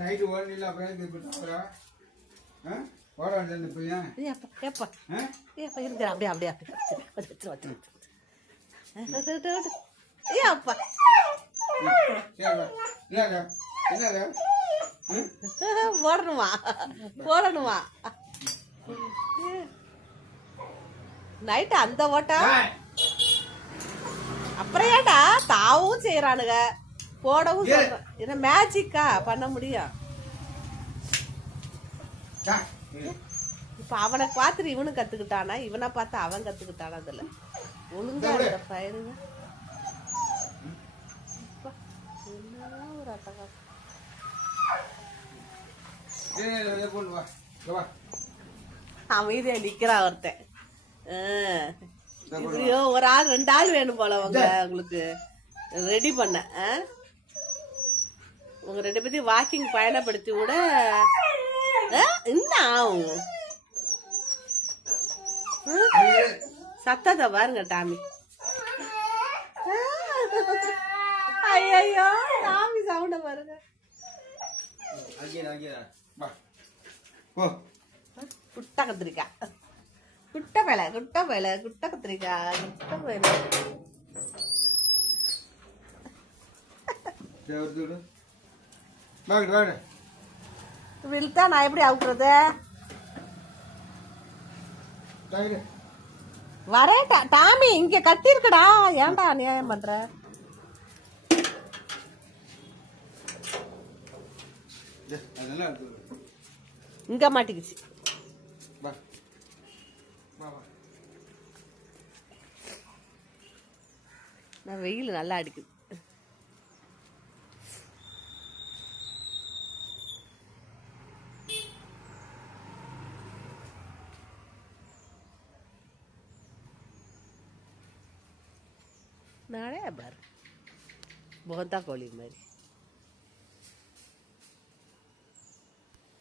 night ஓடல அப்புறம் ஓட வேண்டியது பையன் ஏப்பா இருக்கிற அப்படியே அப்படியே ஏப்பா போடணுமா போடணுமா நைட்டு அந்த ஓட்டா அப்புறம் ஏன்டா தாவும் செய்யறானுங்க போடவும் சொல்றேன் என்ன மேஜிக்கா பண்ண முடியும் இப்ப அவனை பார்த்துட்டு இவனு கத்துக்கிட்டானா இவனை பார்த்து அவன் கத்துக்கிட்டானா அதுல ஒழுங்கா இருந்த பயிருங்க ஒரு அட்டகாசம் அமைதியா நிக்கிறான் ஒருத்தன் இப்படியோ ஒரு ஆள் 2 ஆள் வேணும் போல உங்களுக்கு ரெடி பண்ண உங்க 2 பேத்தையும் வாக்கிங் பயணப்படுத்தி விட என்ன ஆகும் சத்தத்தை பாருங்க டாமி ஐயோ டாமி சவுண்ட பாருங்க குட்டை கத்திரிக்காய் குட்டை வேலை குட்டை கத்திரிக்காய் குட்டை வேலை விழுத்தா நான் எப்படி அவுக்குறது வரேன் டாமி இங்க கட்டி இருக்குடா ஏன்டா அநியாயம் பண்ற இங்க மாட்டிக்கிச்சு நான் வெயில் நல்லா அடிக்குது நானே பாரு போந்தா கோழி மாதிரி